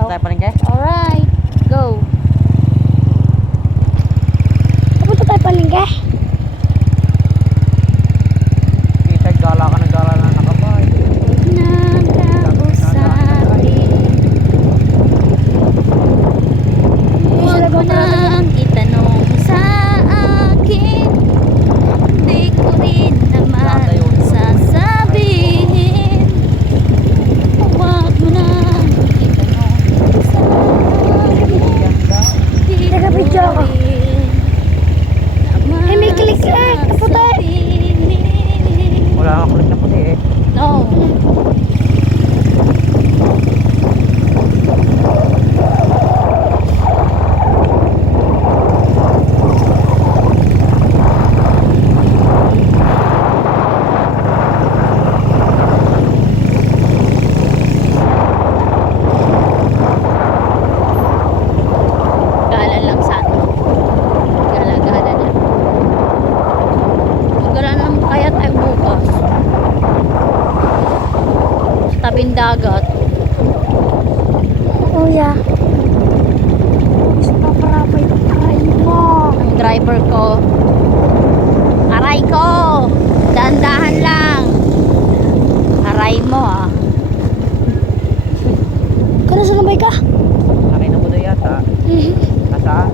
Tayo palengke? Alright, go. Pupunta tayo palengke. Kita gala ka ng gala na nakabay. Nagkausapin. Huwag mo nang itanong sa akin. Di ko rin naman sasabihin. Huwag mo nang itanong sa akin. Di ko Nag-video ako. rin naman Eh, may click-click. Puti. sasabihin. Wala kang kulit na puti eh. No. Gala lang sana. Gala-gala lang. Magala lang kaya tayo bukas. Sa tabing dagat. Kuya. Gusto pa parapay. Aray mo. Ang driver ko. Aray ko! Dahan-dahan lang. Aray mo ah. Kano sa nabay ka? Nakita mo na yata. Nasaan?